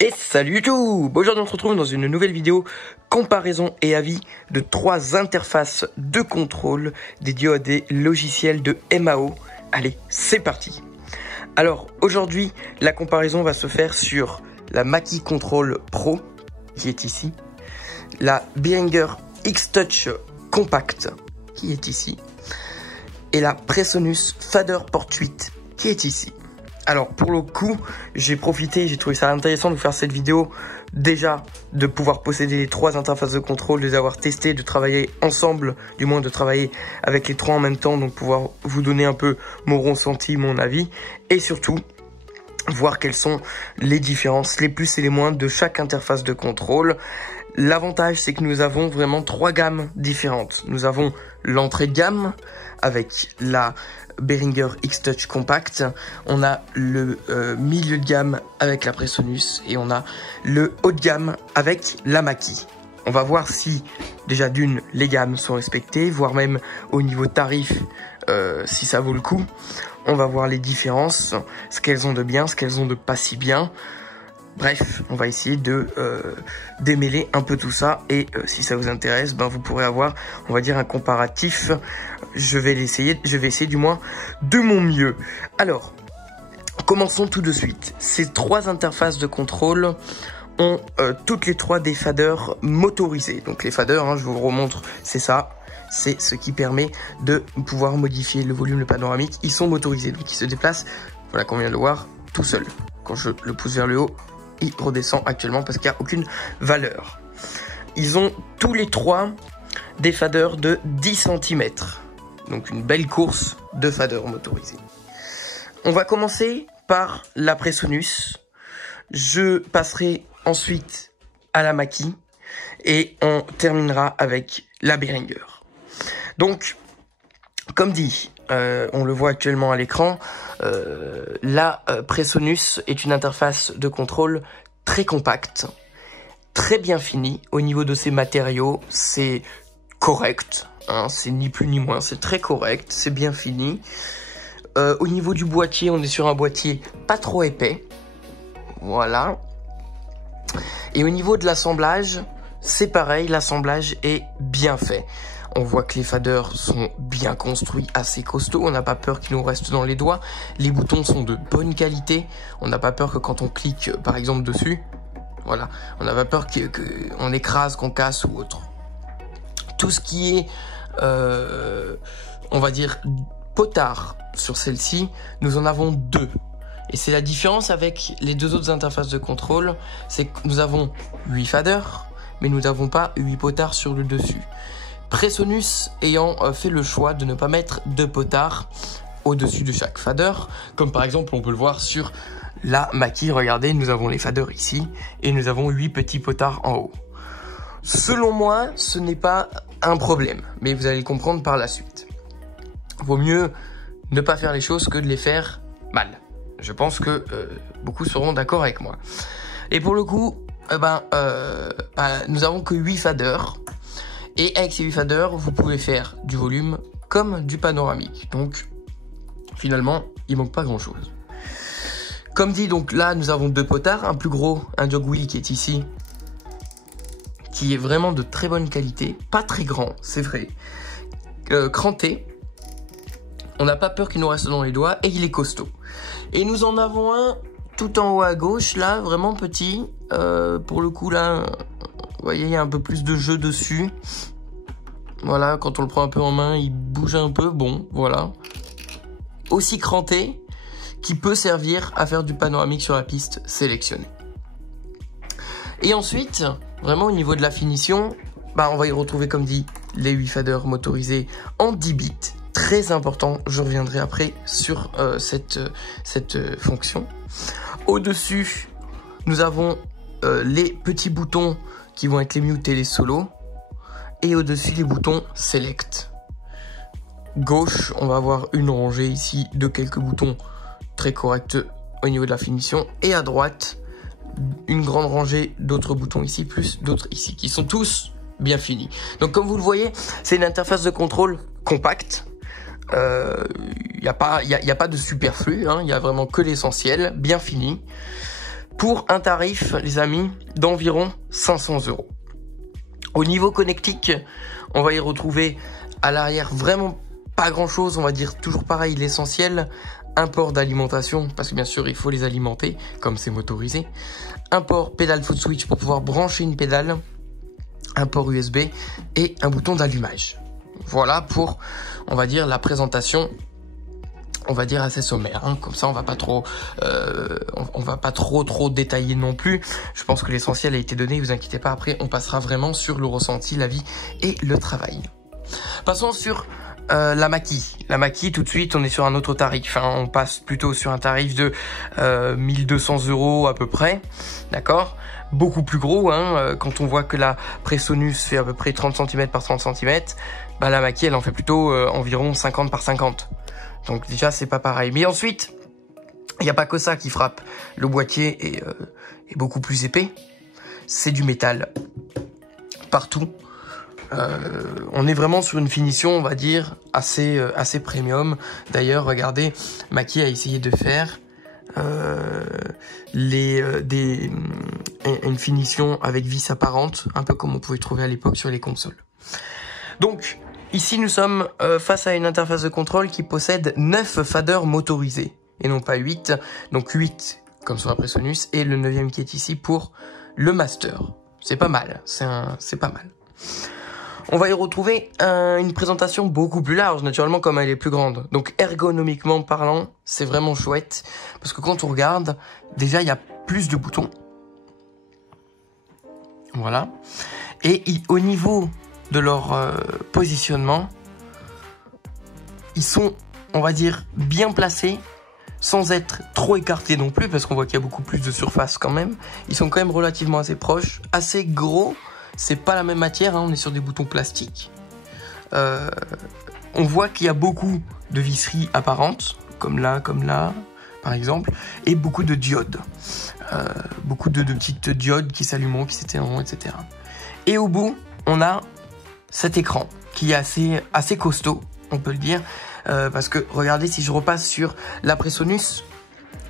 Et salut YouTube! Aujourd'hui on se retrouve dans une nouvelle vidéo comparaison et avis de 3 interfaces de contrôle dédiées à des logiciels de MAO. Allez, c'est parti! Alors aujourd'hui la comparaison va se faire sur la Mackie Control Pro qui est ici, la Behringer X-Touch Compact qui est ici et la Presonus Fader Port 8 qui est ici. Alors pour le coup, j'ai profité, j'ai trouvé ça intéressant de faire cette vidéo, déjà de pouvoir posséder les 3 interfaces de contrôle, de les avoir testées, de travailler ensemble, du moins de travailler avec les 3 en même temps, donc pouvoir vous donner un peu mon ressenti, mon avis, et surtout voir quelles sont les différences, les plus et les moins de chaque interface de contrôle. L'avantage, c'est que nous avons vraiment 3 gammes différentes. Nous avons l'entrée de gamme avec la Behringer X-Touch Compact, on a le milieu de gamme avec la Presonus et on a le haut de gamme avec la Mackie. On va voir si déjà d'une les gammes sont respectées, voire même au niveau tarif si ça vaut le coup. On va voir les différences, ce qu'elles ont de bien, ce qu'elles ont de pas si bien. Bref, on va essayer de démêler un peu tout ça et si ça vous intéresse, ben vous pourrez avoir, on va dire, un comparatif. Je vais essayer du moins de mon mieux. Alors, commençons tout de suite. Ces 3 interfaces de contrôle ont toutes les 3 des faders motorisés. Donc les faders, hein, je vous le remontre, c'est ça. C'est ce qui permet de pouvoir modifier le volume, le panoramique. Ils sont motorisés, donc ils se déplacent, voilà qu'on vient de le voir, tout seul. Quand je le pousse vers le haut, il redescend actuellement parce qu'il n'y a aucune valeur. Ils ont tous les 3 des faders de 10 cm. Donc une belle course de faders motorisés. On va commencer par la Presonus. Je passerai ensuite à la Mackie. Et on terminera avec la Behringer. Donc, comme dit, on le voit actuellement à l'écran, la Presonus est une interface de contrôle très compacte, très bien finie. Au niveau de ses matériaux, c'est correct, hein, c'est ni plus ni moins, c'est très correct, c'est bien fini. Au niveau du boîtier, on est sur un boîtier pas trop épais, voilà. Et au niveau de l'assemblage, c'est pareil, l'assemblage est bien fait. On voit que les faders sont bien construits, assez costauds. On n'a pas peur qu'ils nous restent dans les doigts. Les boutons sont de bonne qualité. On n'a pas peur que quand on clique, par exemple, dessus, voilà, on n'a pas peur qu'on écrase, qu'on casse ou autre. Tout ce qui est, on va dire, potard sur celle-ci, nous en avons 2. Et c'est la différence avec les 2 autres interfaces de contrôle, c'est que nous avons 8 faders, mais nous n'avons pas 8 potards sur le dessus. Presonus ayant fait le choix de ne pas mettre de potards au-dessus de chaque fader, comme par exemple on peut le voir sur la Mackie. Regardez, nous avons les faders ici et nous avons 8 petits potards en haut. Selon moi, ce n'est pas un problème, mais vous allez le comprendre par la suite. Vaut mieux ne pas faire les choses que de les faire mal. Je pense que beaucoup seront d'accord avec moi. Et pour le coup, nous avons que 8 faders. Et avec ces 8 faders, vous pouvez faire du volume comme du panoramique. Donc, finalement, il manque pas grand chose. Comme dit, donc là, nous avons 2 potards. Un plus gros, un jog wheel qui est ici, qui est vraiment de très bonne qualité. Pas très grand, c'est vrai. Cranté. On n'a pas peur qu'il nous reste dans les doigts. Et il est costaud. Et nous en avons un tout en haut à gauche, là, vraiment petit. Pour le coup, là, vous voyez, il y a un peu plus de jeu dessus. Voilà, quand on le prend un peu en main, il bouge un peu. Bon, voilà. Aussi cranté, qui peut servir à faire du panoramique sur la piste sélectionnée. Et ensuite, vraiment au niveau de la finition, on va y retrouver, comme dit, les 8 faders motorisés en 10 bits. Très important, je reviendrai après sur cette fonction. Au-dessus, nous avons les petits boutons qui vont être les mute et les solo. Et au-dessus, les boutons select. Gauche, on va avoir une rangée ici de quelques boutons très corrects au niveau de la finition. Et à droite, une grande rangée d'autres boutons ici, plus d'autres ici, qui sont tous bien finis. Donc comme vous le voyez, c'est une interface de contrôle compacte. Il n'y a pas de superflu, hein, il y a vraiment que l'essentiel, bien fini. pour un tarif, les amis, d'environ 500 €. Au niveau connectique, on va y retrouver à l'arrière vraiment pas grand chose, on va dire toujours pareil, l'essentiel, un port d'alimentation, parce que bien sûr il faut les alimenter, comme c'est motorisé, un port pédale foot switch pour pouvoir brancher une pédale, un port USB et un bouton d'allumage. Voilà pour, on va dire, la présentation, on va dire assez sommaire, hein. Comme ça on va pas trop trop détailler non plus. Je pense que l'essentiel a été donné, vous inquiétez pas, après on passera vraiment sur le ressenti, la vie et le travail. Passons sur la Mackie. La Mackie, tout de suite, on est sur un autre tarif. Hein. On passe plutôt sur un tarif de 1200 € à peu près. D'accord? Beaucoup plus gros. Hein. Quand on voit que la Presonus fait à peu près 30 cm par 30 cm, bah, la Mackie, elle en fait plutôt environ 50 par 50. Donc déjà, c'est pas pareil. Mais ensuite, il n'y a pas que ça qui frappe. Le boîtier est beaucoup plus épais. C'est du métal. Partout. On est vraiment sur une finition, on va dire, assez premium. D'ailleurs, regardez, Mackie a essayé de faire une finition avec vis apparente, un peu comme on pouvait trouver à l'époque sur les consoles. Donc, ici, nous sommes face à une interface de contrôle qui possède 9 faders motorisés, et non pas 8. Donc 8, comme sur la Presonus, et le 9e qui est ici pour le Master. C'est pas mal, c'est pas mal. On va y retrouver une présentation beaucoup plus large, naturellement, comme elle est plus grande. Donc, ergonomiquement parlant, c'est vraiment chouette. Parce que quand on regarde, déjà, il y a plus de boutons. Voilà. Et au niveau de leur positionnement, ils sont, on va dire, bien placés, sans être trop écartés non plus, parce qu'on voit qu'il y a beaucoup plus de surface quand même. Ils sont quand même relativement assez proches, assez gros. C'est pas la même matière, hein, on est sur des boutons plastiques. On voit qu'il y a beaucoup de visseries apparentes, comme là, par exemple, et beaucoup de diodes. Beaucoup de petites diodes qui s'allumeront, qui s'éteindront, etc. Et au bout, on a cet écran qui est assez costaud, on peut le dire, parce que regardez, si je repasse sur la Presonus,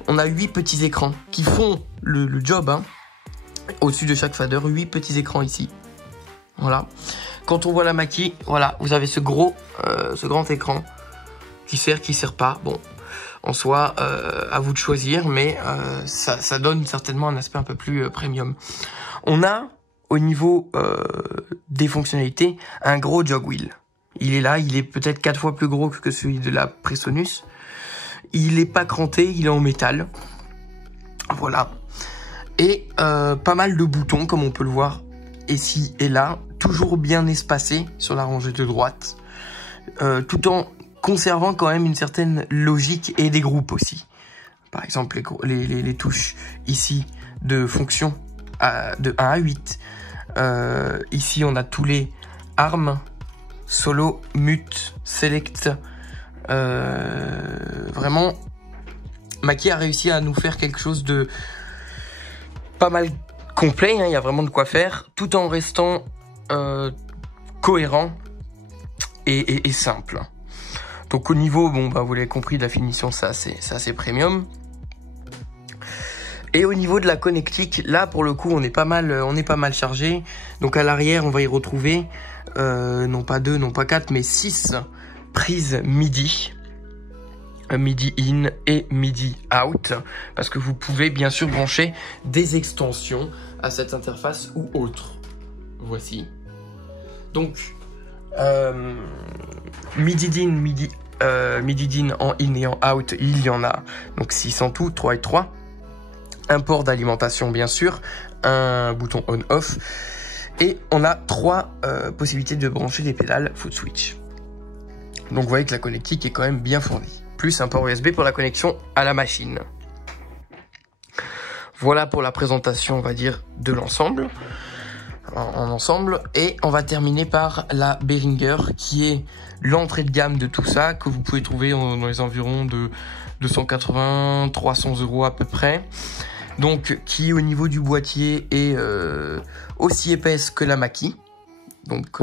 on a 8 petits écrans qui font le job, hein. Au-dessus de chaque fader, 8 petits écrans ici. Voilà. Quand on voit la Mackie, voilà, vous avez ce grand écran qui sert pas. Bon, en soi, à vous de choisir, mais ça donne certainement un aspect un peu plus premium. On a, au niveau des fonctionnalités, un gros jog wheel. Il est là, il est peut-être 4 fois plus gros que celui de la Presonus. Il est pas cranté, il est en métal. Voilà. Et pas mal de boutons, comme on peut le voir ici et là, toujours bien espacés sur la rangée de droite, tout en conservant quand même une certaine logique et des groupes aussi. Par exemple, les touches ici de fonction de 1 à 8. Ici, on a tous les armes, solo, mute, select. Vraiment, Mackie a réussi à nous faire quelque chose de pas mal complet, hein, il y a vraiment de quoi faire, tout en restant cohérent et simple. Donc au niveau, bon bah vous l'avez compris, de la finition, ça c'est premium. Et au niveau de la connectique, là pour le coup on est pas mal chargé. Donc à l'arrière on va y retrouver non pas 2, non pas 4, mais 6 prises MIDI. MIDI in et MIDI out, parce que vous pouvez bien sûr brancher des extensions à cette interface ou autre. Voici. Donc MIDI in, MIDI in en in et en out, il y en a donc 6 en tout, 3 et 3. Un port d'alimentation bien sûr, un bouton on off, et on a 3 possibilités de brancher les pédales foot switch. Donc vous voyez que la connectique est quand même bien fournie. Plus un port USB pour la connexion à la machine. Voilà pour la présentation, on va dire, de l'ensemble. En ensemble. Et on va terminer par la Behringer, qui est l'entrée de gamme de tout ça, que vous pouvez trouver dans les environs de 280-300 € à peu près. Donc, qui au niveau du boîtier est aussi épaisse que la Mackie. Donc,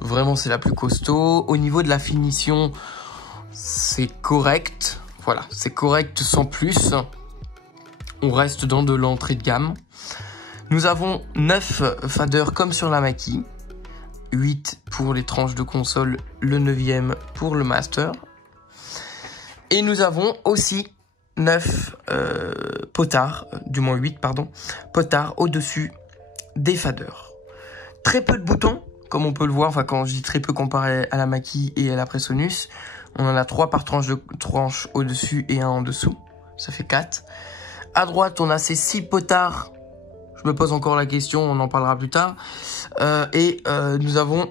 vraiment, c'est la plus costaud. Au niveau de la finition, c'est correct, voilà, c'est correct sans plus. on reste dans de l'entrée de gamme. Nous avons 9 faders comme sur la Mackie. 8 pour les tranches de console, le 9e pour le master. Et nous avons aussi 9 potards, du moins 8 pardon, potards au-dessus des faders. Très peu de boutons, comme on peut le voir, enfin quand je dis très peu comparé à la Mackie et à la Presonus, on en a 3 par tranche au-dessus et 1 en dessous, ça fait 4. À droite, on a ces 6 potards, je me pose encore la question, on en parlera plus tard. Nous avons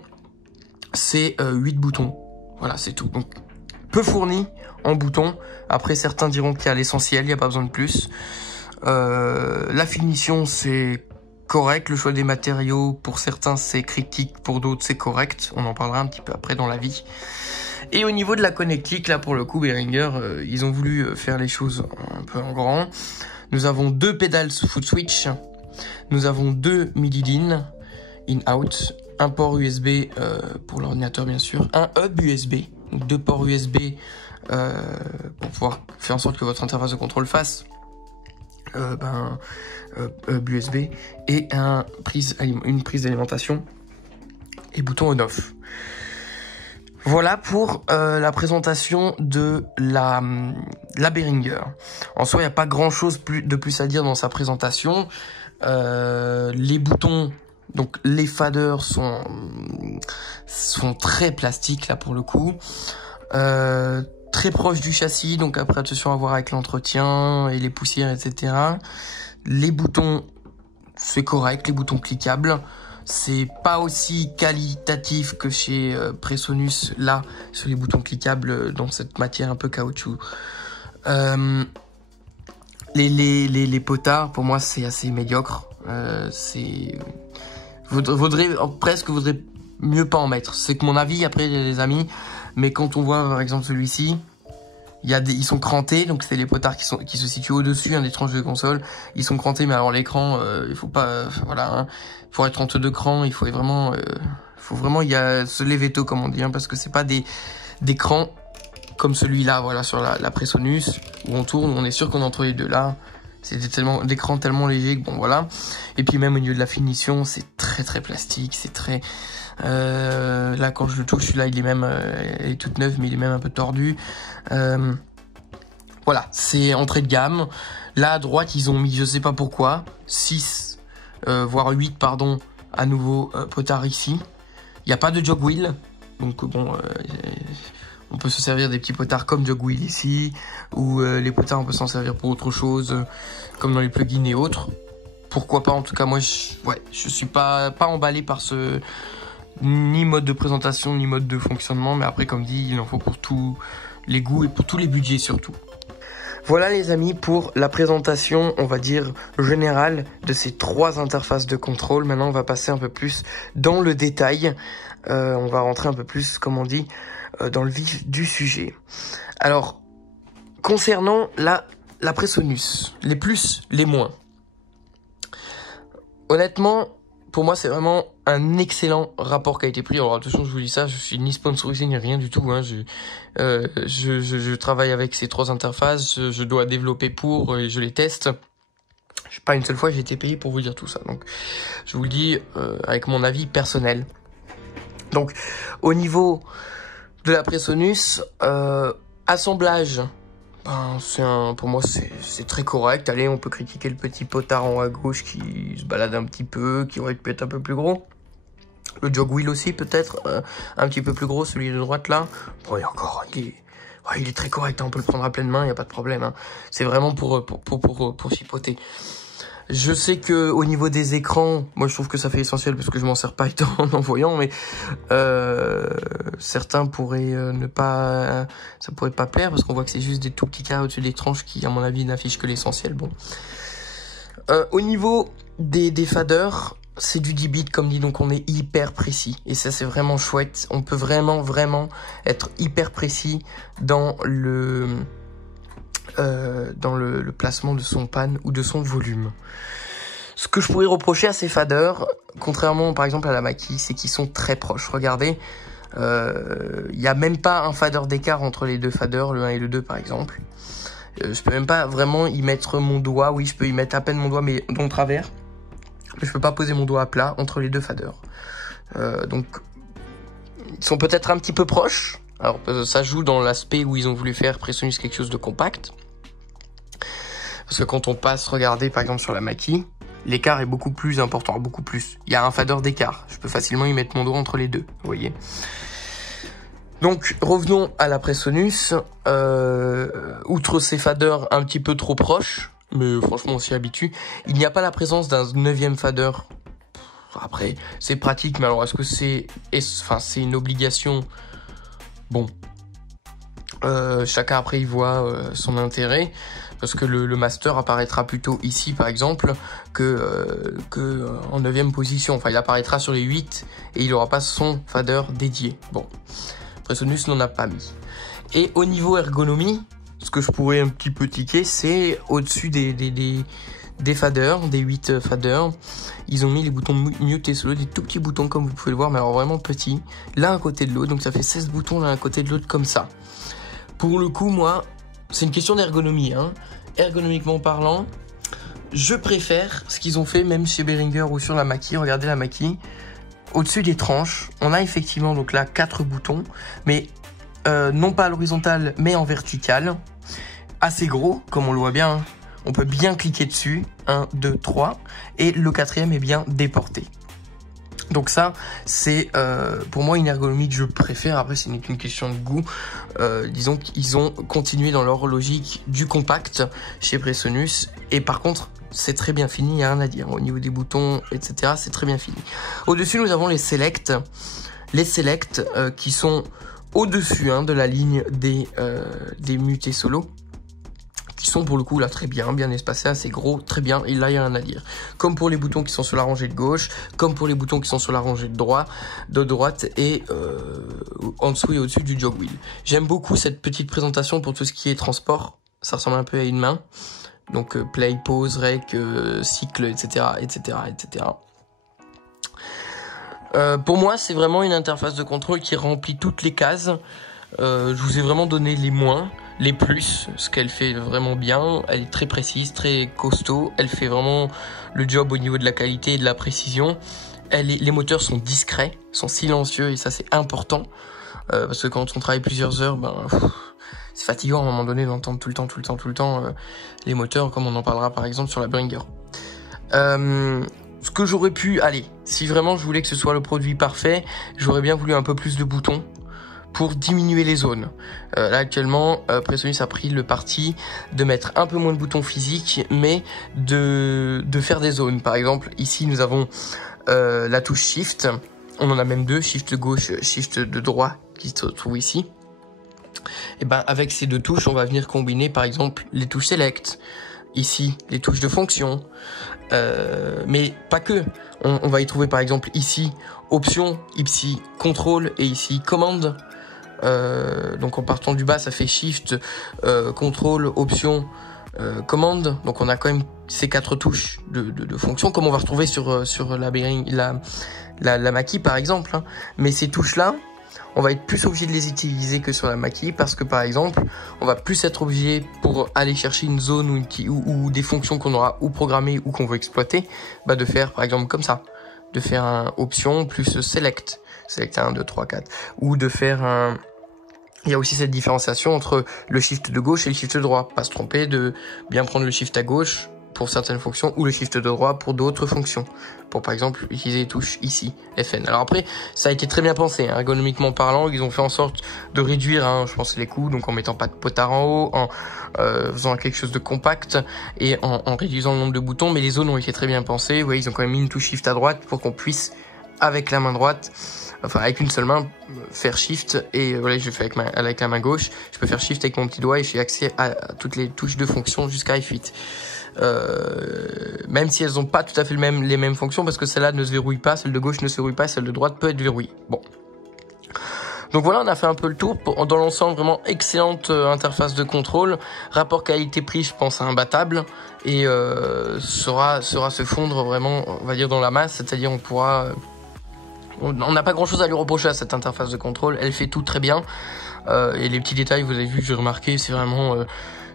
ces 8 boutons, voilà c'est tout. Donc peu fourni en boutons, après certains diront qu'il y a l'essentiel, il n'y a pas besoin de plus. La finition c'est correct, le choix des matériaux pour certains c'est critique, pour d'autres c'est correct, on en parlera un petit peu après dans la vie. Et au niveau de la connectique, là pour le coup Behringer, ils ont voulu faire les choses un peu en grand. Nous avons 2 pédales foot switch, nous avons 2 MIDI in-out, un port USB pour l'ordinateur bien sûr, un hub USB, donc 2 ports USB pour pouvoir faire en sorte que votre interface de contrôle fasse hub USB et une prise d'alimentation et bouton on-off. Voilà pour la présentation de la Behringer. En soi, il n'y a pas grand chose de plus à dire dans sa présentation. Les boutons, donc les faders sont très plastiques là pour le coup. Très proche du châssis, donc après attention à voir avec l'entretien et les poussières, etc. Les boutons, c'est correct, les boutons cliquables. C'est pas aussi qualitatif que chez Presonus, là, sur les boutons cliquables dans cette matière un peu caoutchouc. Les potards, pour moi, c'est assez médiocre. Vaudrait mieux pas en mettre. C'est que mon avis, après, les amis. Mais quand on voit, par exemple, celui-ci, ils sont crantés, donc c'est les potards qui se situent au-dessus des tranches de console. Ils sont crantés, mais alors l'écran, il faut pas, voilà, hein, pour être 32 crans, il faut vraiment, il y a se lever tôt comme on dit, hein, parce que c'est pas des crans comme celui-là, voilà, sur la Presonus où on tourne, on est sûr qu'on est entre les deux là. C'est des crans tellement légers que bon voilà. Et puis même au niveau de la finition, c'est très très plastique, c'est très là quand je le touche, celui-là il est toute neuve, mais il est même un peu tordu. Voilà, c'est entrée de gamme. Là à droite, ils ont mis, je sais pas pourquoi, 6 voire 8 pardon, à nouveau potards ici. Il n'y a pas de jog wheel, donc bon, on peut se servir des petits potards comme jog wheel ici, ou les potards on peut s'en servir pour autre chose, comme dans les plugins et autres. Pourquoi pas, en tout cas moi je suis pas emballé par ce ni mode de présentation ni mode de fonctionnement, mais après comme dit, il en faut pour tous les goûts et pour tous les budgets surtout. Voilà les amis pour la présentation, on va dire, générale de ces 3 interfaces de contrôle. Maintenant on va passer un peu plus dans le détail, on va rentrer un peu plus, comme on dit, dans le vif du sujet. Alors, concernant la Presonus, les plus, les moins. Honnêtement, pour moi, c'est vraiment un excellent rapport qualité-prix. Alors attention, je vous dis ça, je suis ni sponsorisé ni rien du tout. Hein. Je travaille avec ces 3 interfaces, je dois développer pour et je les teste. Pas une seule fois j'ai été payé pour vous dire tout ça. Donc, je vous le dis avec mon avis personnel. Donc, au niveau de la Presonus, assemblage, pour moi c'est très correct. Allez, on peut critiquer le petit potard en haut à gauche qui se balade un petit peu, qui aurait pu être un peu plus gros. Le jog wheel aussi peut-être un petit peu plus gros, celui de droite là. Bon, et encore, il est très correct, hein, on peut le prendre à pleine main, il n'y a pas de problème. Hein. C'est vraiment pour chipoter. Je sais que au niveau des écrans, moi je trouve que ça fait essentiel parce que je m'en sers pas étant en voyant, mais certains pourraient ça pourrait pas plaire parce qu'on voit que c'est juste des tout petits carrés au-dessus des tranches qui, à mon avis, n'affichent que l'essentiel. Bon. Au niveau des faders, c'est du 10 bits comme dit, donc on est hyper précis et ça c'est vraiment chouette. On peut vraiment être hyper précis dans le placement de son pan ou de son volume. Ce que je pourrais reprocher à ces faders, contrairement par exemple à la Mackie, c'est qu'ils sont très proches. Regardez, il n'y a même pas un fader d'écart entre les 2 faders, le 1 et le 2 par exemple. Je peux même pas vraiment y mettre mon doigt. Oui, je peux y mettre à peine mon doigt, mais dans le travers. Mais je peux pas poser mon doigt à plat entre les deux faders. Donc, ils sont peut-être un petit peu proches. Alors, ça joue dans l'aspect où ils ont voulu faire Presonus quelque chose de compact. Parce que quand on passe, regardez par exemple sur la Mackie, l'écart est beaucoup plus important, beaucoup plus. Il y a un fader d'écart. Je peux facilement y mettre mon doigt entre les deux, vous voyez. Donc, revenons à la Presonus. Outre ces faders un petit peu trop proches, mais franchement on s'y habitue, il n'y a pas la présence d'un 9e fader. Après, c'est pratique, mais alors est-ce que c'est une obligation? Bon, chacun après il voit son intérêt, parce que le master apparaîtra plutôt ici par exemple que en 9e position. Enfin, il apparaîtra sur les 8 et il n'aura pas son fader dédié. Bon, Presonus n'en a pas mis. Et au niveau ergonomie, ce que je pourrais un petit peu tiquer, c'est au-dessus des faders, des 8 faders, ils ont mis les boutons mute et solo, des tout petits boutons comme vous pouvez le voir, mais alors vraiment petits, l'un à côté de l'autre, donc ça fait 16 boutons l'un à côté de l'autre comme ça. Pour le coup, moi, c'est une question d'ergonomie, hein. Ergonomiquement parlant, je préfère ce qu'ils ont fait même chez Behringer ou sur la Mackie. Regardez la Mackie, au-dessus des tranches, on a effectivement donc là 4 boutons, mais non pas à l'horizontale, mais en verticale, assez gros, comme on le voit bien, hein. On peut bien cliquer dessus, 1, 2, 3, et le 4e est bien déporté. Donc ça, c'est pour moi une ergonomie que je préfère. Après, c'est une question de goût. Disons qu'ils ont continué dans leur logique du compact chez Presonus, et par contre, c'est très bien fini, il n'y a rien à dire. Au niveau des boutons, etc., c'est très bien fini. Au-dessus, nous avons les Select. Les Select qui sont au-dessus de la ligne des mutés solo, qui sont pour le coup là très bien espacés, assez gros, très bien, et là il y a rien à dire. Comme pour les boutons qui sont sur la rangée de gauche, comme pour les boutons qui sont sur la rangée de droite et en dessous et au-dessus du jog wheel. J'aime beaucoup cette petite présentation pour tout ce qui est transport, ça ressemble un peu à une main. Donc play, pause, rec, cycle, etc. Pour moi, c'est vraiment une interface de contrôle qui remplit toutes les cases. Je vous ai vraiment donné les moins, les plus, ce qu'elle fait vraiment bien. Elle est très précise, très costaud. Elle fait vraiment le job au niveau de la qualité et de la précision. Les moteurs sont discrets, sont silencieux, et ça c'est important. Parce que quand on travaille plusieurs heures, c'est fatigant à un moment donné d'entendre tout le temps les moteurs, comme on en parlera par exemple sur la Behringer. Ce que j'aurais pu, si vraiment je voulais que ce soit le produit parfait, j'aurais bien voulu un peu plus de boutons pour diminuer les zones. Là actuellement, Presonus a pris le parti de mettre un peu moins de boutons physiques, mais de faire des zones. Par exemple, ici nous avons la touche Shift, on en a même deux, Shift de gauche, Shift de droit, qui se trouve ici. Et avec ces deux touches, on va venir combiner par exemple les touches Select, ici les touches de fonction, mais pas que. On va y trouver par exemple ici Option, ici Contrôle et ici Commande. Donc en partant du bas, ça fait Shift, Contrôle, Option, Commande. Donc on a quand même ces 4 touches de fonction, comme on va retrouver sur la Mackie par exemple. Mais ces touches-là, on va être plus obligé de les utiliser que sur la Mackie, parce que par exemple, on va plus être obligé pour aller chercher une zone ou des fonctions qu'on aura ou programmées ou qu'on veut exploiter, de faire par exemple comme ça, de faire un Option plus Select 1, 2, 3, 4, ou de faire un... Il y a aussi cette différenciation entre le Shift de gauche et le Shift de droit, pas se tromper de bien prendre le Shift à gauche pour certaines fonctions ou le Shift de droit pour d'autres fonctions, pour par exemple utiliser les touches ici, FN. Alors après, ça a été très bien pensé, ergonomiquement parlant, ils ont fait en sorte de réduire, je pense, les coûts, donc en mettant pas de potard en haut, en faisant quelque chose de compact et en réduisant le nombre de boutons, mais les zones ont été très bien pensées. Vous voyez, ils ont quand même mis une touche Shift à droite pour qu'on puisse, avec la main droite, avec une seule main, faire Shift, et voilà, je fais avec la main gauche, je peux faire Shift avec mon petit doigt et j'ai accès à toutes les touches de fonction jusqu'à F8. Même si elles n'ont pas tout à fait les mêmes fonctions, parce que celle-là ne se verrouille pas, celle de gauche ne se verrouille pas, celle de droite peut être verrouillée. Bon. Donc voilà, on a fait un peu le tour. Dans l'ensemble, vraiment excellente interface de contrôle. Rapport qualité-prix, je pense, imbattable. Et saura se fondre vraiment, on va dire, dans la masse. C'est-à-dire, on n'a pas grand-chose à lui reprocher à cette interface de contrôle. Elle fait tout très bien. Et les petits détails, vous avez vu, j'ai remarqué, c'est vraiment...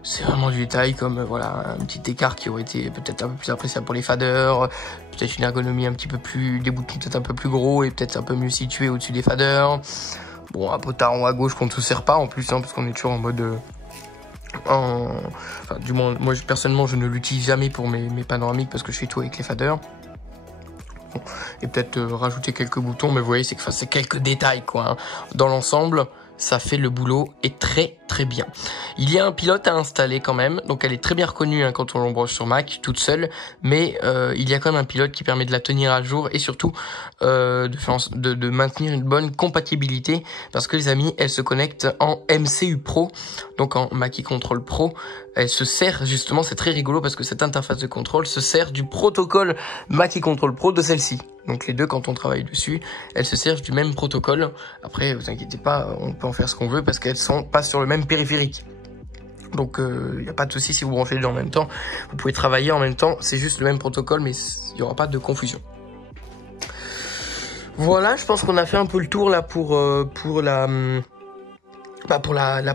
c'est vraiment du détail, comme voilà, un petit écart qui aurait été peut-être un peu plus appréciable pour les faders, peut-être une ergonomie un petit peu plus, des boutons peut-être un peu plus gros et peut-être un peu mieux situés au-dessus des faders. Bon, un potard en haut à gauche qu'on ne se sert pas en plus, hein, parce qu'on est toujours en mode... Enfin, du moins, moi personnellement, je ne l'utilise jamais pour mes panoramiques parce que je fais tout avec les faders. Bon, et peut-être rajouter quelques boutons, mais vous voyez, c'est que c'est quelques détails, quoi. Hein. Dans l'ensemble, ça fait le boulot et très très bien. Il y a un pilote à installer quand même, donc elle est très bien reconnue hein, quand on l'embranche sur Mac toute seule, mais il y a quand même un pilote qui permet de la tenir à jour et surtout de maintenir une bonne compatibilité, parce que les amis, elle se connecte en MCU Pro, donc en Mackie Control Pro. Elle se sert justement, c'est très rigolo parce que cette interface de contrôle se sert du protocole Mackie Control Pro de celle-ci. Donc les deux, quand on travaille dessus, elles se servent du même protocole. Après, vous inquiétez pas, on peut en faire ce qu'on veut parce qu'elles sont pas sur le même périphérique. Donc il n'y a pas de souci si vous branchez les deux en même temps. Vous pouvez travailler en même temps, c'est juste le même protocole, mais il n'y aura pas de confusion. Voilà, je pense qu'on a fait un peu le tour là pour la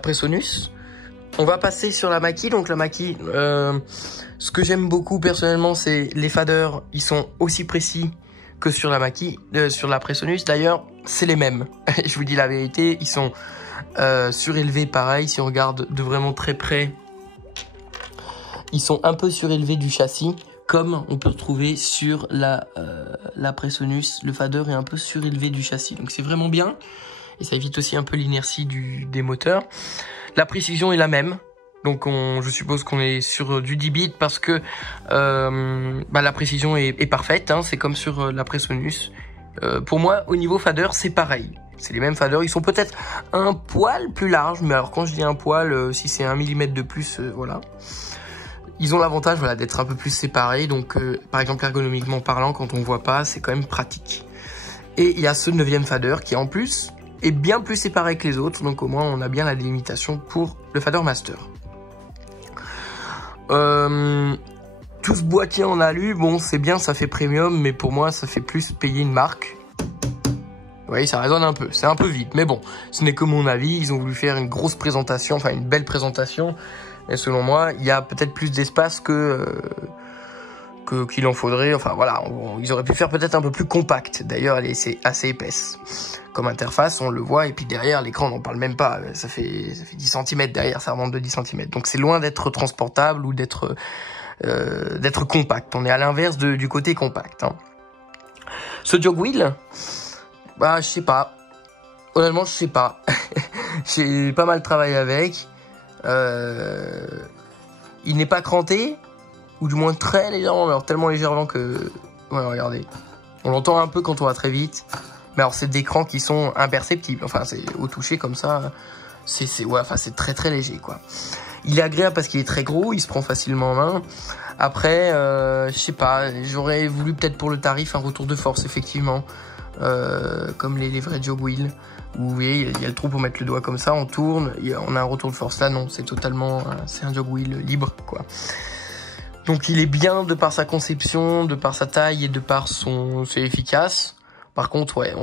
Presonus. On va passer sur la Mackie. Donc la Mackie, ce que j'aime beaucoup personnellement, c'est les faders, ils sont aussi précis que sur la Mackie, sur la Presonus. D'ailleurs, c'est les mêmes. Je vous dis la vérité, ils sont surélevés pareil. Si on regarde de vraiment très près, ils sont un peu surélevés du châssis, comme on peut retrouver sur la Presonus. Le fader est un peu surélevé du châssis, donc c'est vraiment bien. Et ça évite aussi un peu l'inertie des moteurs. La précision est la même. Donc je suppose qu'on est sur du 10 bits parce que la précision est parfaite. Hein, c'est comme sur la Presonus. Pour moi, au niveau fader, c'est pareil. C'est les mêmes faders. Ils sont peut-être un poil plus larges. Mais alors quand je dis un poil, si c'est 1 mm de plus, voilà. Ils ont l'avantage voilà, d'être un peu plus séparés. Donc par exemple, ergonomiquement parlant, quand on voit pas, c'est quand même pratique. Et il y a ce 9e fader qui en plus est bien plus séparé que les autres. Donc au moins, on a bien la délimitation pour le fader master. Tout ce boîtier en alu, bon c'est bien, ça fait premium, mais pour moi ça fait plus payer une marque. Vous voyez, ça résonne un peu, c'est un peu vite, mais bon, ce n'est que mon avis. Ils ont voulu faire une grosse présentation, enfin une belle présentation, et selon moi, il y a peut-être plus d'espace qu'il en faudrait. Enfin voilà, ils auraient pu faire peut-être un peu plus compact. D'ailleurs, elle est assez épaisse comme interface, on le voit, et puis derrière l'écran, on n'en parle même pas, ça fait 10 cm derrière, ça remonte de 10 cm. Donc c'est loin d'être transportable ou d'être compact. On est à l'inverse du côté compact. Hein. Ce jog wheel, bah je sais pas. Honnêtement, je sais pas. J'ai pas mal travaillé avec. Il n'est pas cranté, ou du moins très légèrement, mais alors tellement légèrement que... Ouais, regardez. On l'entend un peu quand on va très vite. Mais alors, c'est des crans qui sont imperceptibles. Enfin, c'est au toucher comme ça. Ouais, enfin, c'est très très léger, quoi. Il est agréable parce qu'il est très gros, il se prend facilement en main. Après, je sais pas, j'aurais voulu peut-être pour le tarif un retour de force, effectivement. Comme les vrais jog wheels. Où vous voyez, il y a le trou pour mettre le doigt comme ça, on tourne, on a un retour de force. Là, non, c'est totalement... c'est un jog wheel libre, quoi. Donc il est bien de par sa conception, de par sa taille et de par c'est efficace. Par contre, ouais,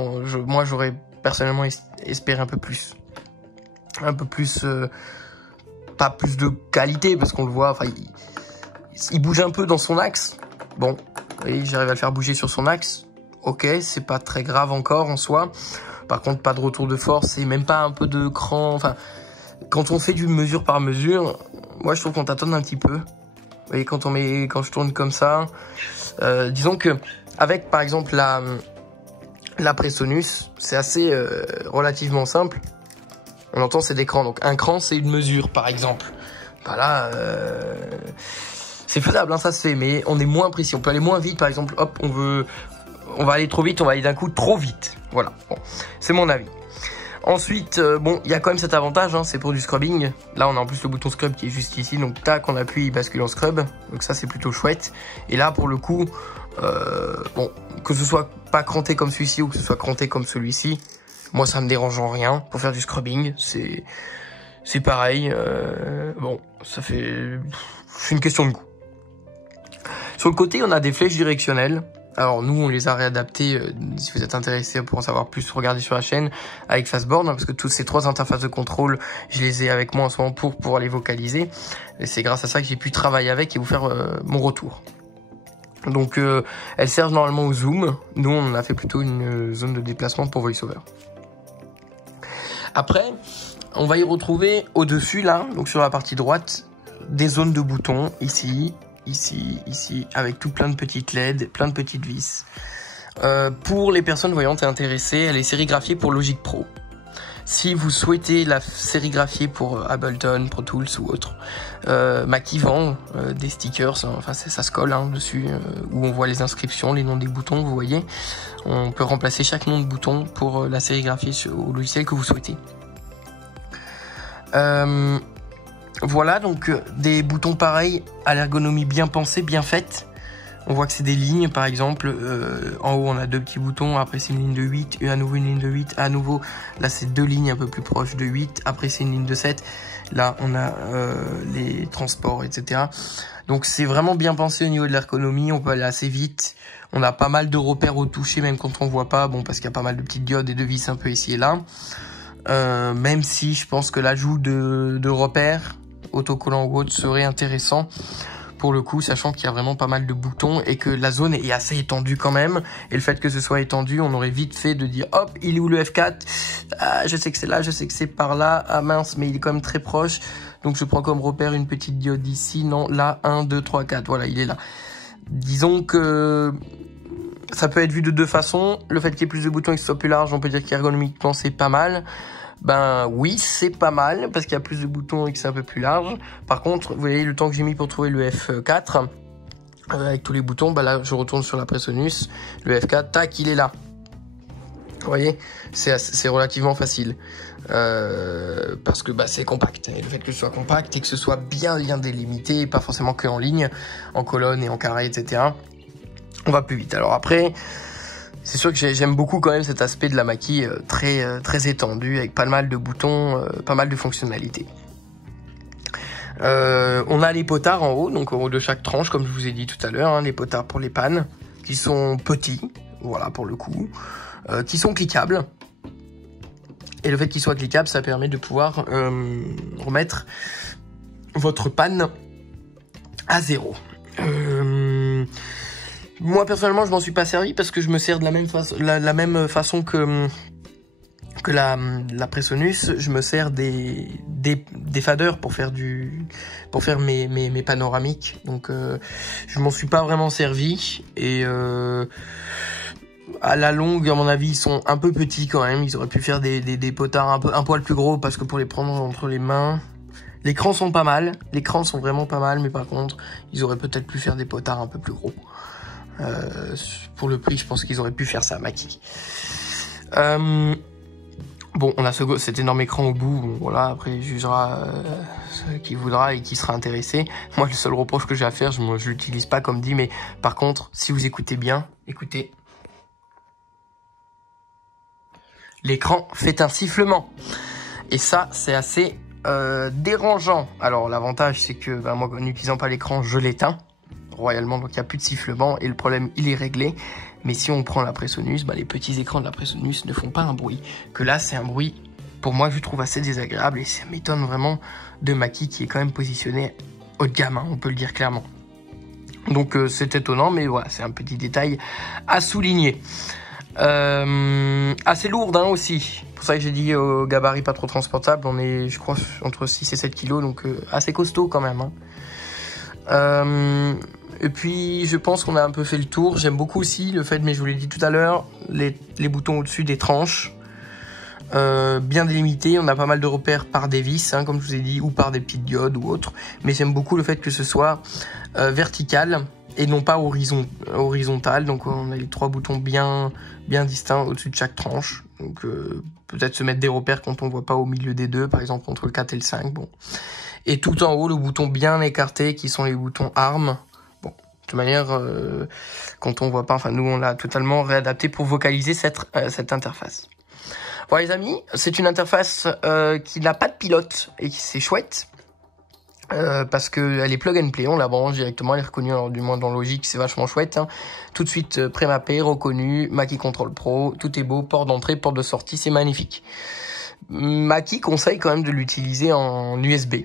moi j'aurais personnellement espéré un peu plus. Un peu plus, pas plus de qualité parce qu'on le voit, enfin il bouge un peu dans son axe. Bon, vous voyez, j'arrive à le faire bouger sur son axe. Ok, c'est pas très grave encore en soi. Par contre, pas de retour de force et même pas un peu de cran. Enfin, quand on fait du mesure par mesure, moi je trouve qu'on tâtonne un petit peu. Vous voyez, quand je tourne comme ça, disons que avec par exemple la Presonus, c'est assez relativement simple. On entend c'est des crans, donc un cran c'est une mesure par exemple. Voilà, c'est faisable, hein, ça se fait, mais on est moins précis. On peut aller moins vite, par exemple. Hop, on va aller trop vite, on va aller d'un coup trop vite. Voilà, bon, c'est mon avis. Ensuite, bon, il y a quand même cet avantage, hein, c'est pour du scrubbing. Là, on a en plus le bouton scrub qui est juste ici. Donc, tac, on appuie, il bascule en scrub. Donc ça, c'est plutôt chouette. Et là, pour le coup, bon, que ce soit pas cranté comme celui-ci ou que ce soit cranté comme celui-ci, moi, ça me dérange en rien. Pour faire du scrubbing, c'est pareil. Bon, c'est une question de goût. Sur le côté, on a des flèches directionnelles. Alors nous, on les a réadaptés. Si vous êtes intéressé pour en savoir plus, regardez sur la chaîne avec Fastboard, hein, parce que toutes ces 3 interfaces de contrôle, je les ai avec moi en ce moment pour pouvoir les vocaliser. Et c'est grâce à ça que j'ai pu travailler avec et vous faire mon retour. Donc elles servent normalement au zoom. Nous, on a fait plutôt une zone de déplacement pour VoiceOver. Après, on va y retrouver au-dessus, là, donc sur la partie droite, des zones de boutons, ici, avec tout plein de petites LED, plein de petites vis. Pour les personnes voyantes et intéressées, elle est sérigraphiée pour Logic Pro. Si vous souhaitez la sérigraphier pour Ableton, Pro Tools ou autre, Mackie vend des stickers, enfin ça se colle dessus, où on voit les inscriptions, les noms des boutons, vous voyez. On peut remplacer chaque nom de bouton pour la sérigraphier au logiciel que vous souhaitez. Voilà, donc des boutons pareils, à l'ergonomie bien pensée, bien faite. On voit que c'est des lignes, par exemple, en haut on a 2 petits boutons, après c'est une ligne de 8, et à nouveau une ligne de 8, à nouveau, là c'est 2 lignes un peu plus proches de 8, après c'est une ligne de 7, là on a les transports, etc. Donc c'est vraiment bien pensé au niveau de l'ergonomie, on peut aller assez vite, on a pas mal de repères au toucher, même quand on voit pas, bon parce qu'il y a pas mal de petites diodes et de vis un peu ici et là, même si je pense que l'ajout de repères, autocollants ou autres, serait intéressant, pour le coup, sachant qu'il y a vraiment pas mal de boutons et que la zone est assez étendue quand même. Et le fait que ce soit étendu, on aurait vite fait de dire hop, il est où le F4? Ah, je sais que c'est là, je sais que c'est par là. Ah mince, mais il est quand même très proche. Donc je prends comme repère une petite diode ici. Non, là, 1, 2, 3, 4. Voilà, il est là. Disons que ça peut être vu de 2 façons. Le fait qu'il y ait plus de boutons et que ce soit plus large, on peut dire qu'ergonomiquement c'est pas mal. Ben oui, c'est pas mal parce qu'il y a plus de boutons et que c'est un peu plus large. Par contre, vous voyez le temps que j'ai mis pour trouver le F4 avec tous les boutons, bah là je retourne sur la Presonus, le F4, tac, il est là. Vous voyez, c'est relativement facile parce que bah, c'est compact. Et le fait que ce soit compact et que ce soit bien délimité, pas forcément que en ligne, en colonne et en carré, etc. On va plus vite. Alors après, c'est sûr que j'aime beaucoup quand même cet aspect de la Mackie très étendu, avec pas mal de boutons, pas mal de fonctionnalités. On a les potards en haut, donc en haut de chaque tranche, comme je vous ai dit tout à l'heure, hein, les potards pour les pannes, qui sont petits, voilà pour le coup, qui sont cliquables. Et le fait qu'ils soient cliquables, ça permet de pouvoir remettre votre panne à 0. Moi personnellement je m'en suis pas servi parce que je me sers de la même façon que la Presonus. Je me sers des faders pour faire mes panoramiques, donc je m'en suis pas vraiment servi. Et à la longue, à mon avis, ils sont un peu petits quand même. Ils auraient pu faire des potards un poil plus gros, parce que pour les prendre entre les mains, les crans sont pas mal, les crans sont vraiment pas mal, mais par contre ils auraient peut-être pu faire des potards un peu plus gros. Pour le prix, je pense qu'ils auraient pu faire ça, Mackie. Bon, on a cet énorme écran au bout. Bon, voilà, après, il jugera qui voudra et qui sera intéressé. Moi, le seul reproche que j'ai à faire, je l'utilise pas comme dit, mais par contre, si vous écoutez bien, écoutez. L'écran fait un sifflement. Et ça, c'est assez dérangeant. Alors, l'avantage, c'est que moi, en n'utilisant pas l'écran, je l'éteins royalement, donc il n'y a plus de sifflement et le problème il est réglé. Mais si on prend la Presonus, les petits écrans de la Presonus ne font pas un bruit, que là c'est un bruit pour moi je trouve assez désagréable, et ça m'étonne vraiment de Mackie qui est quand même positionné haut de gamme, hein, on peut le dire clairement. Donc c'est étonnant, mais voilà, c'est un petit détail à souligner. Assez lourde aussi, pour ça que j'ai dit gabarit pas trop transportable. On est je crois entre 6 et 7 kg, donc assez costaud quand même, hein. Et puis je pense qu'on a un peu fait le tour. J'aime beaucoup aussi le fait, mais je vous l'ai dit tout à l'heure, les boutons au-dessus des tranches, bien délimités. On a pas mal de repères par des vis, hein, comme je vous ai dit, ou par des petites diodes ou autres. Mais j'aime beaucoup le fait que ce soit vertical et non pas horizontal. Donc on a les 3 boutons bien distincts au-dessus de chaque tranche. Donc peut-être se mettre des repères quand on voit pas au milieu des deux, par exemple entre le 4 et le 5. Bon. Et tout en haut, le bouton bien écarté qui sont les boutons ARM. Bon, de toute manière, quand on voit pas, enfin nous on l'a totalement réadapté pour vocaliser cette interface. Voilà les amis, c'est une interface qui n'a pas de pilote et qui c'est chouette. parce que elle est plug and play, on la branche directement, elle est reconnue, alors du moins dans Logic, c'est vachement chouette, hein. Tout de suite prémappé, reconnu, Mackie Control Pro, tout est beau, porte d'entrée, porte de sortie, c'est magnifique. Mackie conseille quand même de l'utiliser en USB,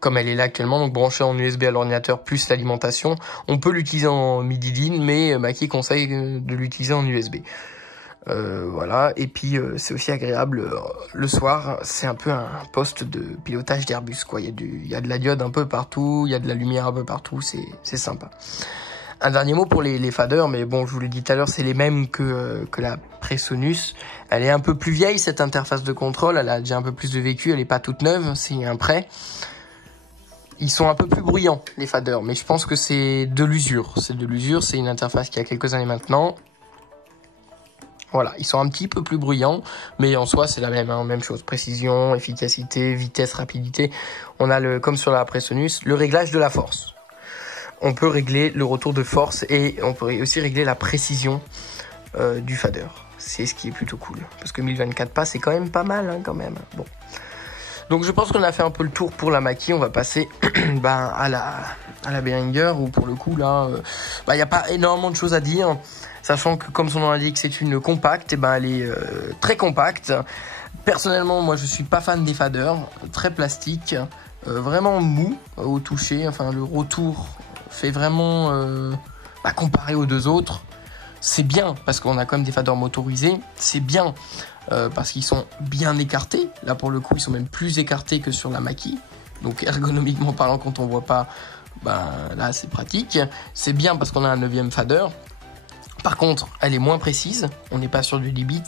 comme elle est là actuellement, donc branchée en USB à l'ordinateur plus l'alimentation. On peut l'utiliser en MIDI DIN, mais Mackie conseille de l'utiliser en USB. Voilà, et puis c'est aussi agréable le soir, c'est un peu un poste de pilotage d'Airbus, quoi. Il y a de la diode un peu partout, il y a de la lumière un peu partout, c'est sympa. Un dernier mot pour les faders, mais bon, je vous l'ai dit tout à l'heure, c'est les mêmes que la Presonus. Elle est un peu plus vieille, cette interface de contrôle, elle a déjà un peu plus de vécu, elle est pas toute neuve, c'est un prêt. Ils sont un peu plus bruyants, les faders, mais je pense que c'est de l'usure. C'est une interface qui a quelques années maintenant. Voilà, ils sont un petit peu plus bruyants, mais en soi c'est la même, hein, même chose. Précision, efficacité, vitesse, rapidité. On a comme sur la Presonus, le réglage de la force. On peut régler le retour de force et on peut aussi régler la précision du fader. C'est ce qui est plutôt cool, parce que 1024 pas c'est quand même pas mal, hein, quand même. Bon. Donc je pense qu'on a fait un peu le tour pour la Mackie, on va passer à la Behringer, où pour le coup là, il n'y a pas énormément de choses à dire. Sachant que, comme son nom l'indique, c'est une compacte, et elle est très compacte. Personnellement, moi, je suis pas fan des faders, très plastique, vraiment mou au toucher. Enfin, le retour fait vraiment, comparé aux deux autres, c'est bien parce qu'on a quand même des faders motorisés. C'est bien parce qu'ils sont bien écartés. Là, pour le coup, ils sont même plus écartés que sur la Mackie. Donc, ergonomiquement parlant, quand on voit pas, là, c'est pratique. C'est bien parce qu'on a un 9e fader. Par contre, elle est moins précise, on n'est pas sur du 10 bits,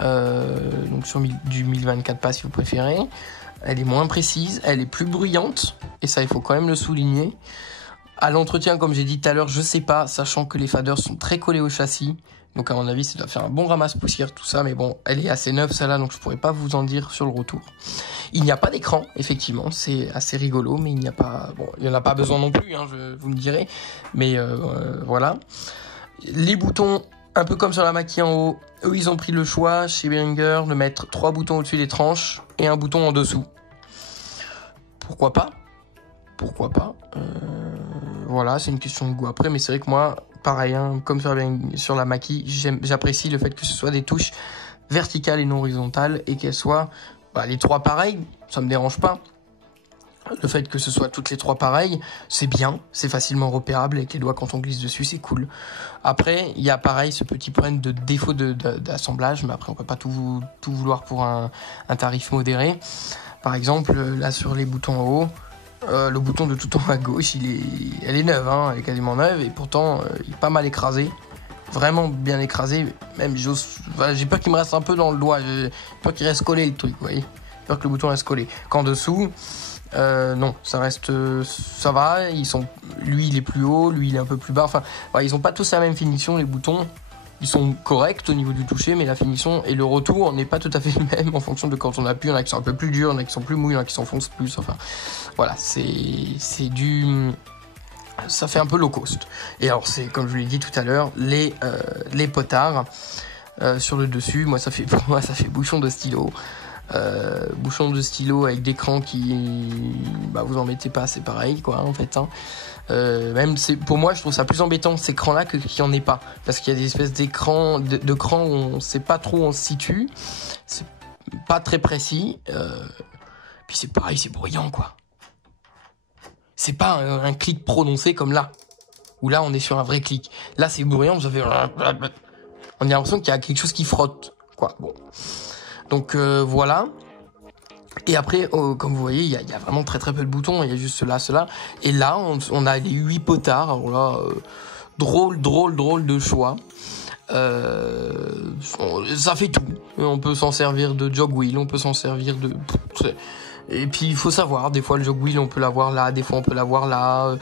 donc sur du 1024 pas si vous préférez. Elle est moins précise, elle est plus bruyante, et ça il faut quand même le souligner. À l'entretien, comme j'ai dit tout à l'heure, je sais pas, sachant que les faders sont très collés au châssis, donc à mon avis ça doit faire un bon ramasse-poussière tout ça, mais bon, elle est assez neuve celle-là, donc je pourrais pas vous en dire sur le retour. Il n'y a pas d'écran, effectivement, c'est assez rigolo, mais il n'y a pas, bon, il n'y en a pas besoin non plus, hein, vous me direz, mais voilà. Les boutons, un peu comme sur la Mackie en haut, eux ils ont pris le choix chez Behringer de mettre 3 boutons au-dessus des tranches et un bouton en dessous. Pourquoi pas? Pourquoi pas? Voilà, c'est une question de goût après, mais c'est vrai que moi, pareil, hein, comme sur la Mackie, j'apprécie le fait que ce soit des touches verticales et non horizontales et qu'elles soient les 3 pareilles, ça me dérange pas. Le fait que ce soit toutes les 3 pareilles, c'est bien, c'est facilement repérable avec les doigts quand on glisse dessus, c'est cool. Après, il y a pareil ce petit problème de défaut d'assemblage, mais après on peut pas tout vouloir pour un tarif modéré. Par exemple, là sur les boutons en haut, le bouton de tout en haut à gauche, elle est neuve, hein, elle est quasiment neuve, et pourtant il est pas mal écrasé. Vraiment bien écrasé, même j'ai peur qu'il me reste un peu dans le doigt, j'ai peur qu'il reste collé le truc, vous voyez. J'ai peur que le bouton reste collé. Qu'en dessous, non, ça reste, ça va. Lui il est plus haut, lui il est un peu plus bas. Enfin, ils ont pas tous la même finition les boutons. Ils sont corrects au niveau du toucher, mais la finition et le retour n'est pas tout à fait le même en fonction de quand on appuie. Il y en a qui sont un peu plus durs, il y en a qui sont plus mous, il y en a qui s'enfoncent plus. Enfin, voilà, ça fait un peu low cost. Et alors c'est comme je vous l'ai dit tout à l'heure, les potards sur le dessus. Pour moi ça fait bouchon de stylo. Bouchon de stylo avec d'écran qui vous en mettez pas, c'est pareil quoi en fait, hein. Même pour moi je trouve ça plus embêtant ces écrans là qu'il n'y en ait pas, parce qu'il y a des espèces d'écrans où on sait pas trop où on se situe, c'est pas très précis, puis c'est pareil, c'est bruyant quoi. C'est pas un clic prononcé comme là, où là on est sur un vrai clic. Là c'est bruyant, on a l'impression qu'il y a quelque chose qui frotte quoi. Bon. Donc voilà. Et après, comme vous voyez, il y a vraiment très très peu de boutons. Il y a juste cela. Et là, on a les 8 potards. Alors là, drôle de choix. Ça fait tout. On peut s'en servir de jog wheel, on peut s'en servir de... Et puis il faut savoir, des fois le jog wheel on peut l'avoir là, des fois on peut l'avoir là,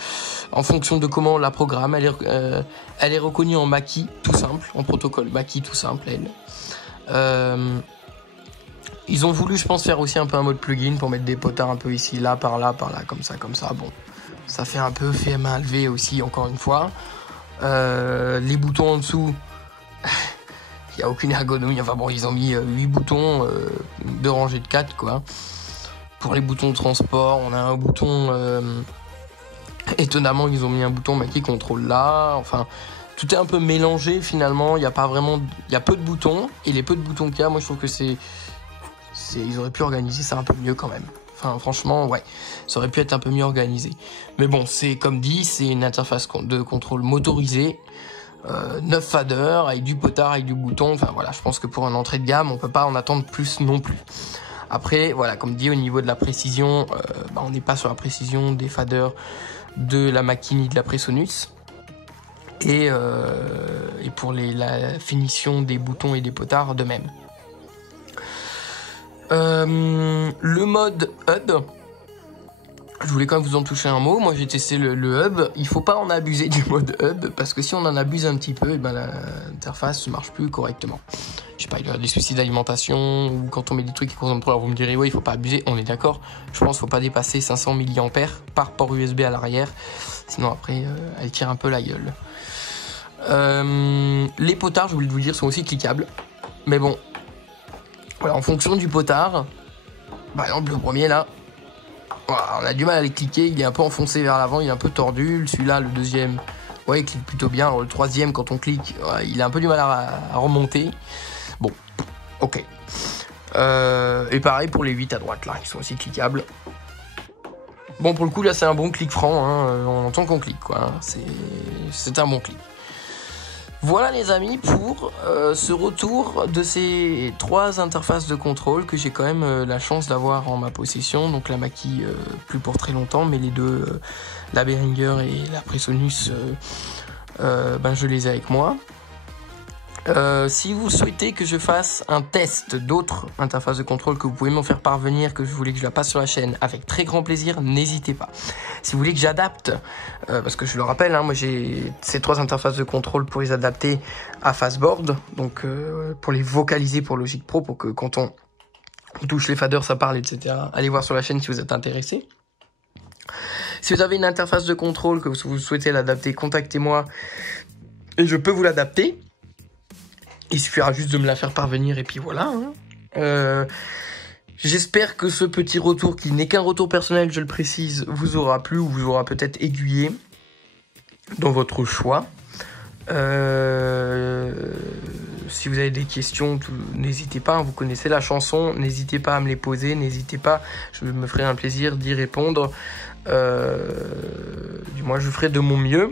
en fonction de comment on la programme. Elle est reconnue en Mackie tout simple, en protocole Mackie tout simple elle. Ils ont voulu je pense faire aussi un peu un mode plugin pour mettre des potards un peu ici, là, par là, comme ça. Bon, ça fait un peu fait main levée aussi encore une fois. Les boutons en dessous, il n'y a aucune ergonomie. Enfin bon, ils ont mis 8 boutons de rangée de 4 quoi. Pour les boutons de transport, on a un bouton... étonnamment, ils ont mis un bouton qui contrôle là. Enfin, tout est un peu mélangé finalement. Il y a pas vraiment... Il y a peu de boutons. Et les peu de boutons qu'il y a, moi je trouve que ils auraient pu organiser ça un peu mieux quand même. Enfin, franchement, ouais, ça aurait pu être un peu mieux organisé. Mais bon, c'est comme dit, c'est une interface de contrôle motorisée. 9 faders, avec du potard, avec du bouton. Enfin voilà, je pense que pour une entrée de gamme, on peut pas en attendre plus non plus. Après, voilà, comme dit, au niveau de la précision, on n'est pas sur la précision des faders de la Makini de la Presonus. Et pour la finition des boutons et des potards, de même. Le mode hub, je voulais quand même vous en toucher un mot. Moi j'ai testé le hub. Il faut pas en abuser du mode hub, parce que si on en abuse un petit peu, l'interface ne marche plus correctement. Je sais pas, il y a des soucis d'alimentation, ou quand on met des trucs qui consomment trop. Alors vous me direz, ouais, il faut pas abuser, on est d'accord. Je pense qu'il faut pas dépasser 500 mAh par port USB à l'arrière, sinon après elle tire un peu la gueule. Les potards, je voulais vous dire, sont aussi cliquables, mais bon, voilà, en fonction du potard. Par exemple, le premier là, voilà, on a du mal à les cliquer, il est un peu enfoncé vers l'avant, il est un peu tordu. Celui-là, le deuxième, ouais, il clique plutôt bien. Alors, le troisième, quand on clique, ouais, il a un peu du mal à remonter. Bon, ok. Et pareil pour les 8 à droite là, ils sont aussi cliquables. Bon, pour le coup, là, c'est un bon clic franc, hein, on entend qu'on clique, quoi. Hein, c'est un bon clic. Voilà les amis pour ce retour de ces 3 interfaces de contrôle que j'ai quand même la chance d'avoir en ma possession. Donc la Maki plus pour très longtemps, mais les deux, la Behringer et la Presonus, je les ai avec moi. Si vous souhaitez que je fasse un test d'autres interfaces de contrôle, que vous pouvez m'en faire parvenir, que je voulais que je la passe sur la chaîne, avec très grand plaisir, n'hésitez pas. Si vous voulez que j'adapte, parce que je le rappelle, hein, moi j'ai ces 3 interfaces de contrôle pour les adapter à Fastboard, donc pour les vocaliser pour Logic Pro, pour que quand on touche les faders ça parle, etc. Allez voir sur la chaîne si vous êtes intéressé. Si vous avez une interface de contrôle, que vous souhaitez l'adapter, contactez-moi et je peux vous l'adapter. Il suffira juste de me la faire parvenir et puis voilà. Hein. J'espère que ce petit retour, qui n'est qu'un retour personnel, je le précise, vous aura plu ou vous aura peut-être aiguillé dans votre choix. Si vous avez des questions, n'hésitez pas, hein, vous connaissez la chanson, n'hésitez pas à me les poser, n'hésitez pas, je me ferai un plaisir d'y répondre. Du moins, je ferai de mon mieux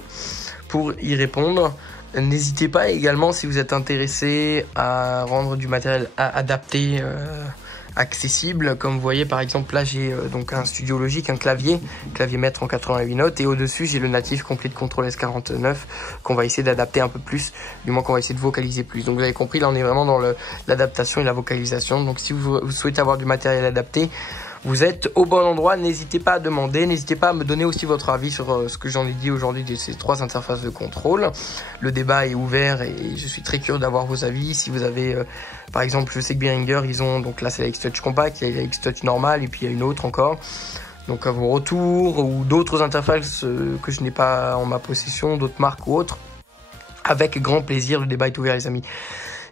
pour y répondre. N'hésitez pas également, si vous êtes intéressé, à rendre du matériel adapté, accessible. Comme vous voyez, par exemple, là j'ai donc un Studio Logic, un clavier maître en 88 notes, et au-dessus j'ai le natif Complete Control S49 qu'on va essayer d'adapter un peu plus, du moins qu'on va essayer de vocaliser plus. Donc vous avez compris, là on est vraiment dans l'adaptation et la vocalisation. Donc si vous souhaitez avoir du matériel adapté, vous êtes au bon endroit, n'hésitez pas à demander, n'hésitez pas à me donner aussi votre avis sur ce que j'en ai dit aujourd'hui de ces 3 interfaces de contrôle. Le débat est ouvert et je suis très curieux d'avoir vos avis. Si vous avez, par exemple, je sais que Behringer, ils ont, donc là c'est la X-Touch Compact, il y a la X-Touch normale et puis il y a une autre encore. Donc à vos retours ou d'autres interfaces que je n'ai pas en ma possession, d'autres marques ou autres, avec grand plaisir, le débat est ouvert les amis.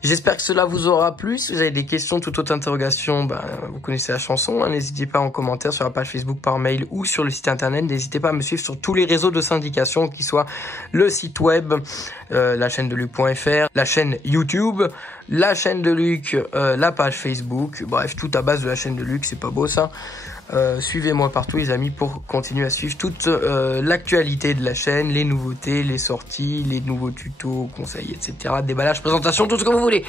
J'espère que cela vous aura plu. Si vous avez des questions, toute autre interrogation, vous connaissez la chanson. Hein. N'hésitez pas en commentaire sur la page Facebook, par mail ou sur le site internet. N'hésitez pas à me suivre sur tous les réseaux de syndication, qui soient le site web, la chaîne de Luc.fr, la chaîne YouTube, la chaîne de Luc, la page Facebook. Bref, tout à base de la chaîne de Luc, c'est pas beau ça. Suivez-moi partout les amis pour continuer à suivre toute l'actualité de la chaîne, les nouveautés, les sorties, les nouveaux tutos, conseils, etc. Déballage, présentation, tout ce que vous voulez.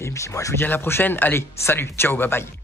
Et puis moi je vous dis à la prochaine. Allez, salut, ciao, bye bye.